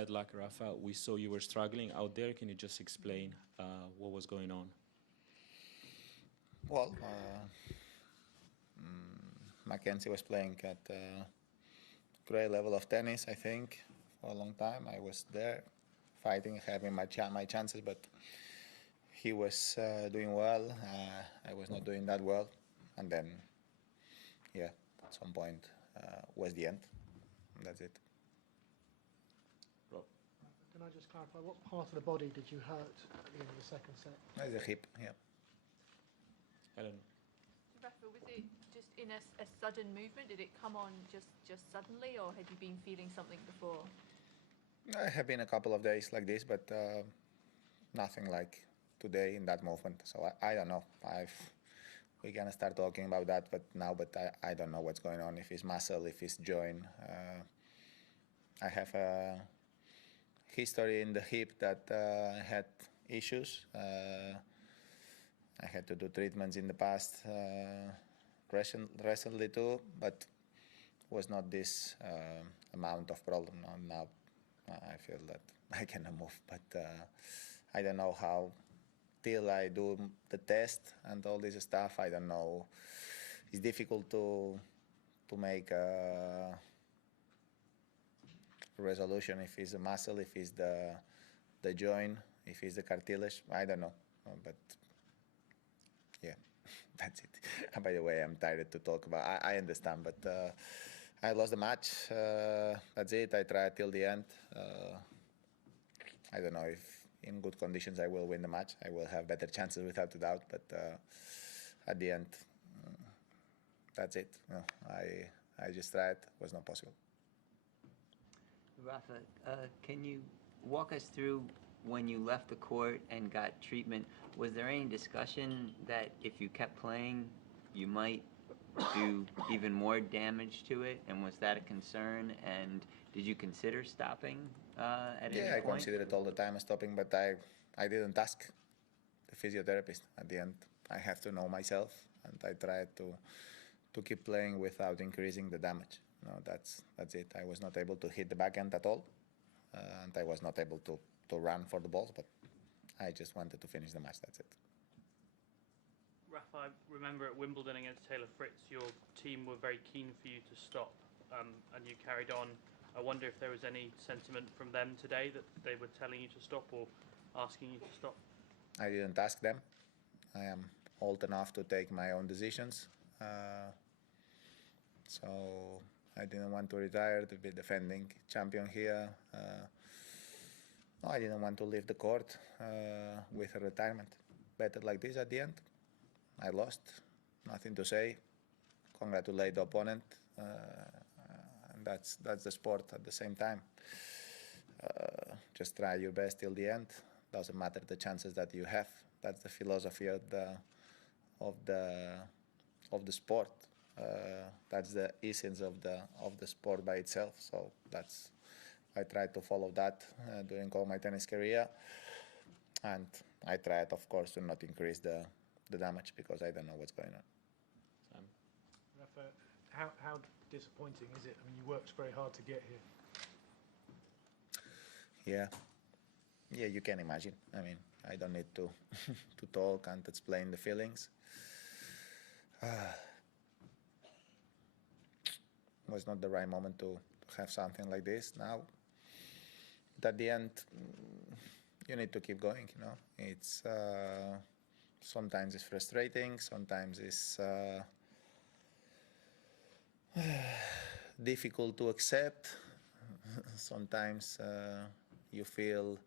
bad luck, Rafa. We saw you were struggling out there. Can you just explain what was going on? Well, Mackenzie was playing at a great level of tennis, I think, for a long time. I was there fighting, having my chances, but he was doing well. I was not doing that well. And then, yeah, at some point was the end. That's it. Rob. Can I just clarify, what part of the body did you hurt at the end of the second set? That's the hip, yeah. Helen. Rafa, was it just in a sudden movement? Did it come on just suddenly, or had you been feeling something before? I have been a couple of days like this, but nothing like today in that movement. So I don't know. We're gonna start talking about that, but I don't know what's going on. If it's muscle, if it's joint. I have a history in the hip that had issues. I had to do treatments in the past, recently too, but was not this amount of problem. Now I feel that I cannot move, but I don't know how. Till I do the test and all this stuff, I don't know. It's difficult to make a resolution if it's the muscle, if it's the joint, if it's the cartilage. I don't know, but yeah, that's it. By the way, I'm tired to talk about. I understand, but I lost the match. That's it. I tried till the end. I don't know if in good conditions I will win the match. I will have better chances without a doubt. But at the end, that's it. No, I just tried. It was not possible. Rafa, can you walk us through when you left the court and got treatment? Was there any discussion that if you kept playing, you might do even more damage to it? And was that a concern? And did you consider stopping at any point? Yeah, I consider it all the time stopping, but I didn't ask the physiotherapist. At the end, I have to know myself, and I tried to keep playing without increasing the damage. No, that's it. I was not able to hit the backhand at all, and I was not able to run for the balls, but I just wanted to finish the match. That's it. Rafa, I remember at Wimbledon against Taylor Fritz, your team were very keen for you to stop, and you carried on. I wonder if there was any sentiment from them today that they were telling you to stop or asking you to stop? I didn't ask them. I am old enough to take my own decisions. So I didn't want to retire to be defending champion here. No, I didn't want to leave the court with a retirement. Better like this at the end. I lost. Nothing to say. Congratulate the opponent. And that's the sport at the same time. Just try your best till the end. Doesn't matter the chances that you have. That's the philosophy of the sport. That's the essence of the sport by itself. So I tried to follow that during all my tennis career, and I tried, of course, to not increase the damage because I don't know what's going on. Rafa, how disappointing is it? I mean, you worked very hard to get here. Yeah, you can imagine. I mean, I don't need to to talk and explain the feelings. Was not the right moment to have something like this now. But at the end, you need to keep going. You know, it's sometimes it's frustrating. Sometimes it's difficult to accept. Sometimes you feel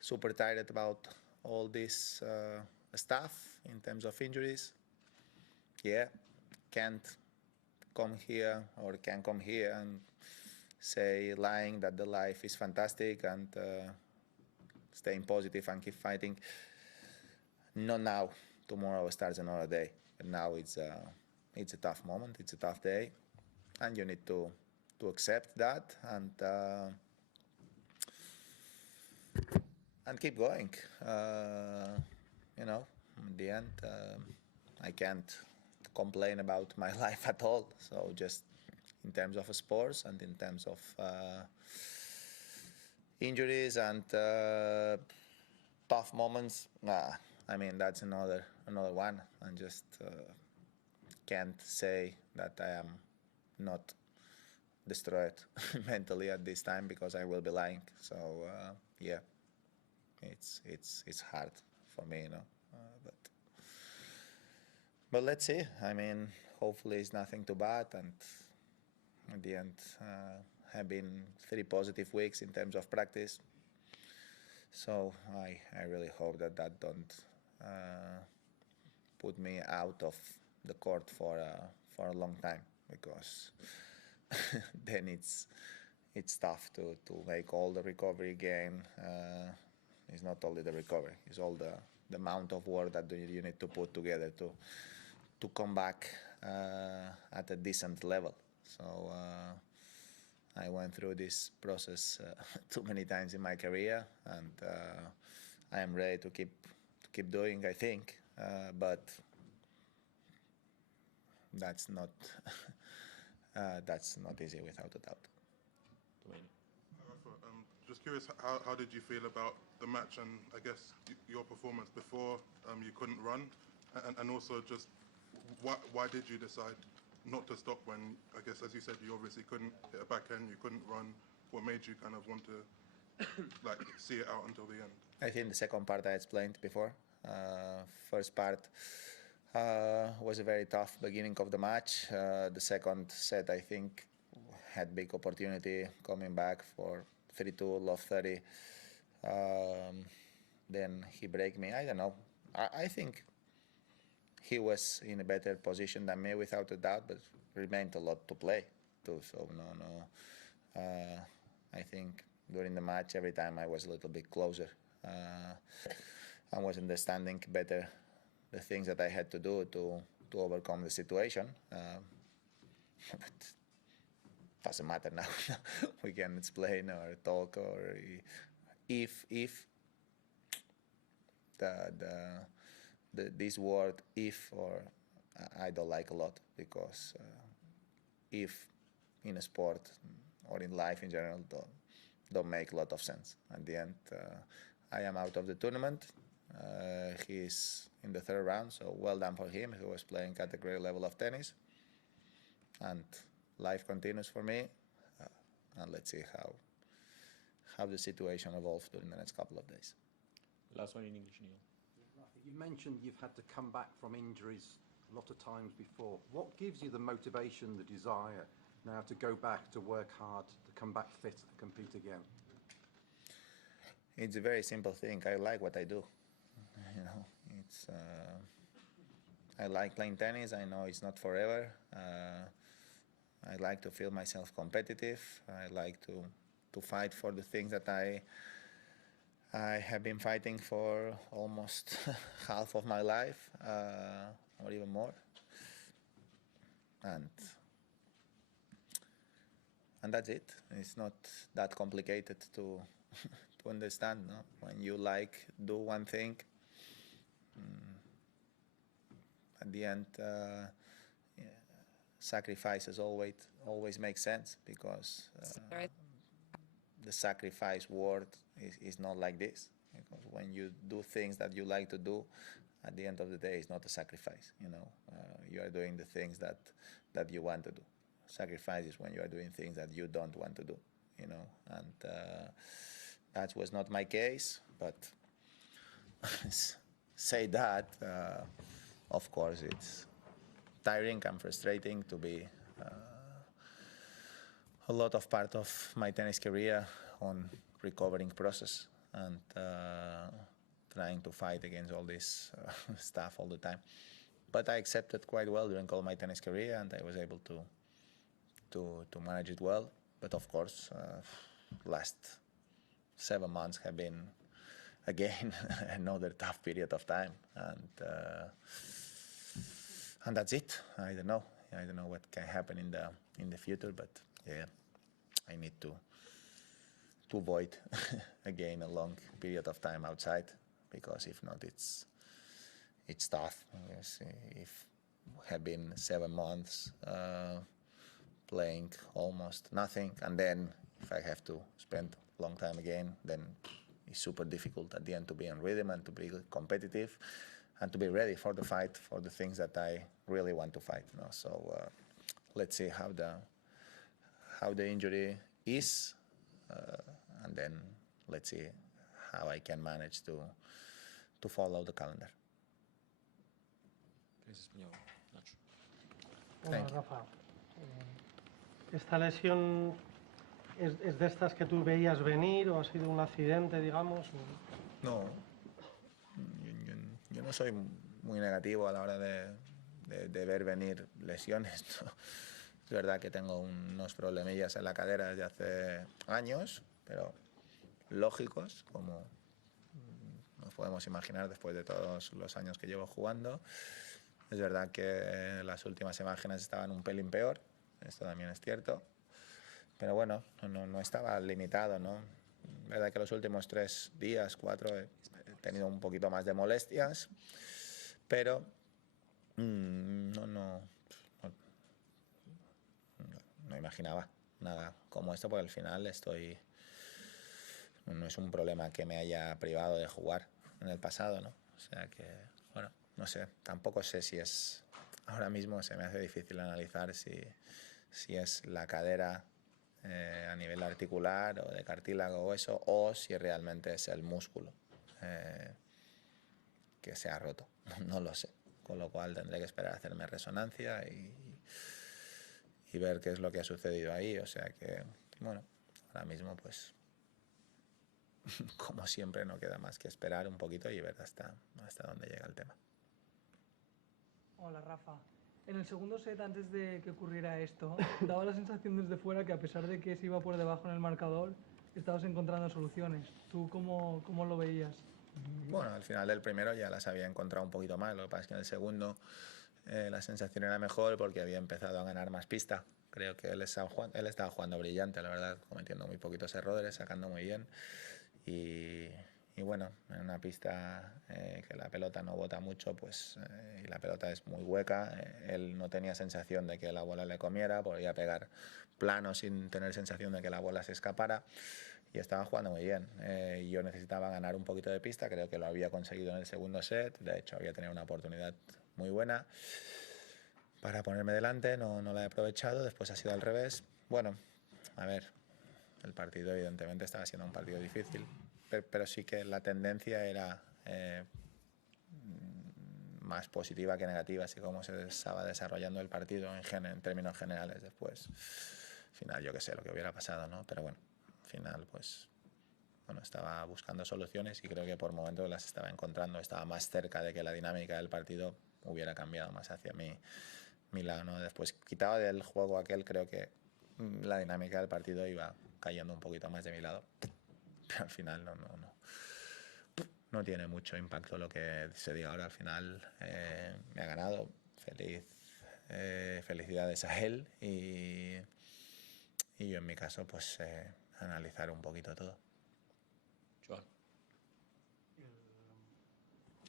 super tired about all this stuff in terms of injuries. Yeah, can't come here or can come here and say lying that the life is fantastic and staying positive and keep fighting. Not now. Tomorrow starts another day. But now it's a tough moment. It's a tough day, and you need to accept that and keep going. You know, in the end, I can't complain about my life at all. So just in terms of sports and in terms of injuries and tough moments, I mean that's another one. I just can't say that I am not destroyed mentally at this time because I will be lying. So yeah, it's hard for me, but let's see. I mean, hopefully it's nothing too bad, and at the end have been 3 positive weeks in terms of practice. So I really hope that don't put me out of the court for a long time, because then it's tough to make all the recovery again. It's not only the recovery; it's all the amount of work that you need to put together to come back at a decent level. So I went through this process too many times in my career, and I am ready to keep doing, I think, but that's not easy without a doubt. Rafa, just curious, how did you feel about the match and I guess your performance before you couldn't run, and also just why did you decide not to stop when, I guess, as you said, you obviously couldn't hit a backhand, you couldn't run? What made you kind of want to see it out until the end? I think the second part I explained before. First part was a very tough beginning of the match. The second set, I think, had big opportunity coming back for 3-2, love 30. Then he break me. I don't know. I think he was in a better position than me, without a doubt, but remained a lot to play too. So no. I think during the match, every time I was a little bit closer. I was understanding better the things that I had to do to overcome the situation. But doesn't matter now. We can explain or talk, or if this word "if" or I don't like a lot, because if in a sport or in life in general don't make a lot of sense. At the end, I am out of the tournament. He's in the 3rd round, so well done for him. He was playing at a great level of tennis, and life continues for me. And let's see how the situation evolves during the next couple of days. Last one in English, Neil. You mentioned you've had to come back from injuries a lot of times before. What gives you the motivation, the desire now to go back, to work hard, to come back fit and compete again? It's a very simple thing. I like what I do. It's I like playing tennis. I know it's not forever. I like to feel myself competitive. I like to fight for the things that I have been fighting for almost half of my life, or even more. And that's it. It's not that complicated to understand. No? When you do one thing, at the end, sacrifices always make sense, because the sacrifice word is not like this. Because when you do things that you like to do, at the end of the day, it's not a sacrifice. You are doing the things that you want to do. Sacrifice is when you are doing things that you don't want to do. And that was not my case. But say that, of course, it's tiring and frustrating to be a lot of part of my tennis career on recovering process and trying to fight against all this stuff all the time. But I accepted quite well during all my tennis career, and I was able to manage it well. But of course, last 7 months have been again another tough period of time, and that's it. I don't know what can happen in the future, but yeah, I need to avoid again a long period of time outside, because if not, it's tough. If have been 7 months playing almost nothing, and then if I have to spend a long time again, then it's super difficult at the end to be in rhythm and to be competitive and to be ready for the fight, for the things that I really want to fight. You know? So let's see how the injury is, and then let's see how I can manage to follow the calendar. Nacho. Hola, Thank you. Rafa. ¿Esta lesión es de estas que tú veías venir o ha sido un accidente, digamos? No, yo no soy muy negativo a la hora de ver venir lesiones. ¿No? Es verdad que tengo unos problemillas en la cadera desde hace años, pero lógicos, como nos podemos imaginar después de todos los años que llevo jugando. Es verdad que las últimas imágenes estaban un pelín peor, esto también es cierto, pero bueno, no estaba limitado, ¿no? Es verdad que los últimos 3 días, 4, he tenido un poquito más de molestias, pero no imaginaba nada como esto, porque al final no es un problema que me haya privado de jugar en el pasado, ¿no? O sea que, bueno, no sé, tampoco sé si es, ahora mismo se me hace difícil analizar si es la cadera a nivel articular o de cartílago o eso, o si realmente es el músculo que se ha roto, no lo sé, con lo cual tendré que esperar a hacerme resonancia y ver qué es lo que ha sucedido ahí, o sea que, bueno, ahora mismo pues como siempre no queda más que esperar un poquito y ver hasta dónde llega el tema. Hola, Rafa. En el segundo set, antes de que ocurriera esto, daba la sensación desde fuera que a pesar de que se iba por debajo en el marcador, estabas encontrando soluciones. ¿Tú cómo lo veías? Bueno, al final del primero ya las había encontrado un poquito más, lo que pasa es que en el segundo la sensación era mejor porque había empezado a ganar más pista. Creo que él estaba jugando brillante, la verdad, cometiendo muy poquitos errores, sacando muy bien. Y bueno, en una pista que la pelota no bota mucho, pues y la pelota es muy hueca, él no tenía sensación de que la bola le comiera, podía pegar plano sin tener sensación de que la bola se escapara y estaba jugando muy bien. Yo necesitaba ganar un poquito de pista, creo que lo había conseguido en el segundo set, de hecho había tenido una oportunidad muy buena para ponerme delante, no la he aprovechado, después ha sido al revés. Bueno, a ver, el partido evidentemente estaba siendo un partido difícil, pero sí que la tendencia era más positiva que negativa, así como se estaba desarrollando el partido en términos generales después. Al final yo qué sé lo que hubiera pasado, ¿no? Pero bueno, al final pues bueno, estaba buscando soluciones y creo que por momentos las estaba encontrando, estaba más cerca de que la dinámica del partido hubiera cambiado más hacia mi lado, ¿no? Después, quitado del juego aquel, creo que la dinámica del partido iba cayendo un poquito más de mi lado, pero al final no tiene mucho impacto lo que se diga ahora. Al final me ha ganado, felicidades a él y yo en mi caso pues analizar un poquito todo. Joan.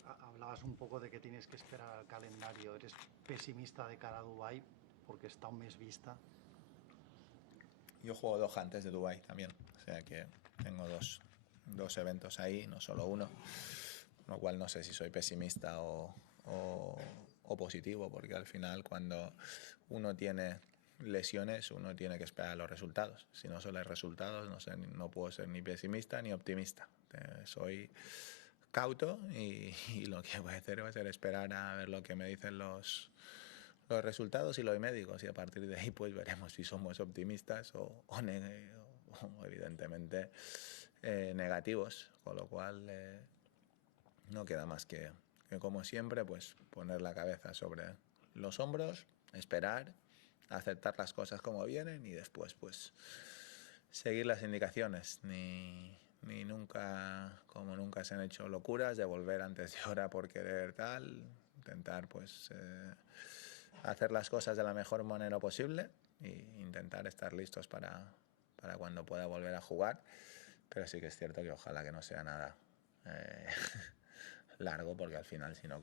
Hablabas un poco de que tienes que esperar al calendario. ¿Eres pesimista de cara a Dubái porque está un mes vista? Yo juego Doha antes de Dubái también, o sea que tengo dos eventos ahí, no solo uno, con lo cual no sé si soy pesimista o positivo, porque al final cuando uno tiene lesiones uno tiene que esperar los resultados. Si no son los resultados no puedo ser ni pesimista ni optimista. Soy cauto y lo que voy a hacer va a ser esperar a ver lo que me dicen los resultados y los médicos, y a partir de ahí pues veremos si somos optimistas o evidentemente negativos, con lo cual no queda más que como siempre pues poner la cabeza sobre los hombros, esperar, aceptar las cosas como vienen y después pues seguir las indicaciones, ni nunca, como nunca se han hecho locuras de volver antes de hora por querer tal, intentar pues hacer las cosas de la mejor manera posible e intentar estar listos para cuando pueda volver a jugar, pero sí que es cierto que ojalá que no sea nada largo, porque al final si no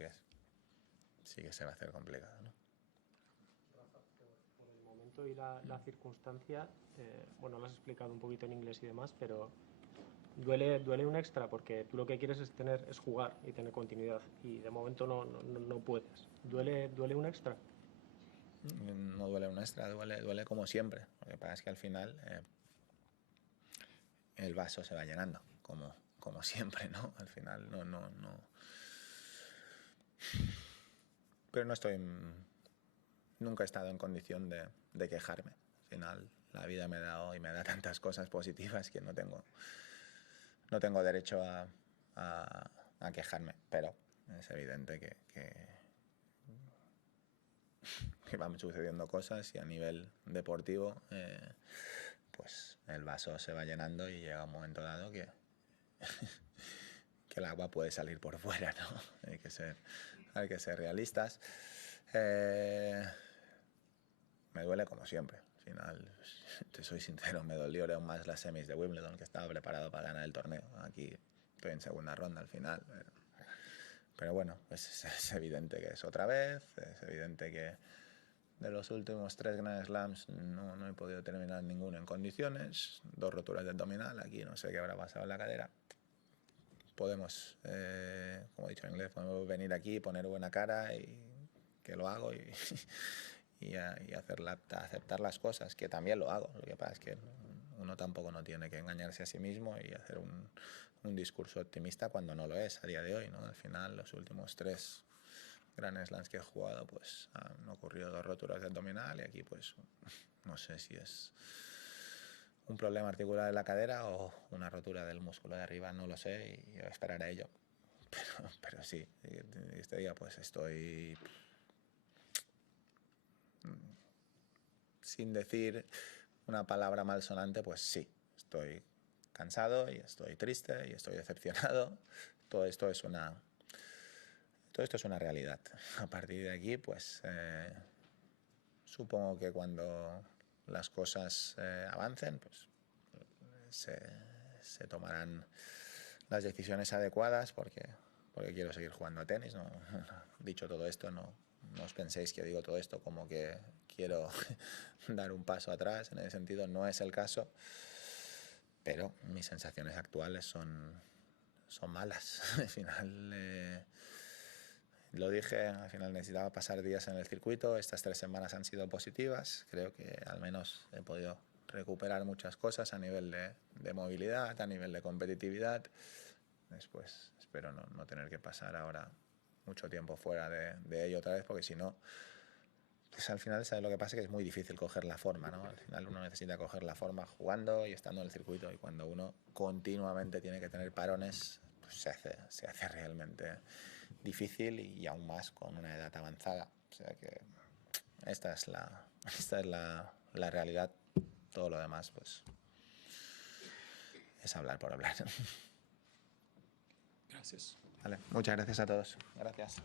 sí que se va a hacer complicado, ¿no? Rafa, por el momento contexto y la circunstancia, bueno, lo has explicado un poquito en inglés y demás, pero duele un extra porque tú lo que quieres es jugar y tener continuidad y de momento no puedes. ¿Duele un extra? No duele un extra, duele como siempre. Lo que pasa es que al final el vaso se va llenando, como siempre, ¿no? Al final no. Pero nunca he estado en condición de quejarme. Al final la vida me da tantas cosas positivas que no tengo derecho a quejarme, pero es evidente que van sucediendo cosas y a nivel deportivo pues el vaso se va llenando y llega un momento dado que el agua puede salir por fuera, ¿no? Hay que ser realistas. Me duele como siempre. Al final, te soy sincero, me dolió aún más las semis de Wimbledon, que estaba preparado para ganar el torneo. Aquí estoy en segunda ronda al final. Pero bueno, pues es evidente que es otra vez. Es evidente que de los últimos 3 Grand Slams no he podido terminar ninguno en condiciones. 2 roturas de abdominal. Aquí no sé qué habrá pasado en la cadera. Podemos, como he dicho en inglés, podemos venir aquí, poner buena cara y que lo hago y aceptar las cosas, que también lo hago. Lo que pasa es que uno tampoco no tiene que engañarse a sí mismo y hacer un discurso optimista cuando no lo es a día de hoy, ¿no? Al final, los últimos 3 Grand Slams que he jugado, pues han ocurrido 2 roturas de abdominal y aquí pues no sé si es un problema articular de la cadera o una rotura del músculo de arriba, no lo sé y voy a esperar a ello. Pero sí, este día pues estoy, sin decir una palabra malsonante, pues sí, estoy cansado y estoy triste y estoy decepcionado. Todo esto es una realidad. A partir de aquí, pues supongo que cuando las cosas avancen, pues se tomarán las decisiones adecuadas porque quiero seguir jugando a tenis. ¿No? Dicho todo esto, no os penséis que digo todo esto como que quiero dar un paso atrás. En ese sentido, no es el caso. Pero mis sensaciones actuales son malas. Al final, lo dije, al final necesitaba pasar días en el circuito. Estas 3 semanas han sido positivas. Creo que al menos he podido recuperar muchas cosas a nivel de movilidad, a nivel de competitividad. Después espero no tener que pasar ahora mucho tiempo fuera de ello otra vez, porque si no, pues al final, ¿sabes lo que pasa? Que es muy difícil coger la forma, ¿no? Al final uno necesita coger la forma jugando y estando en el circuito, y cuando uno continuamente tiene que tener parones, pues se hace realmente difícil y aún más con una edad avanzada. O sea que esta es la realidad. Todo lo demás, pues, es hablar por hablar. Gracias. Vale, muchas gracias a todos. Gracias.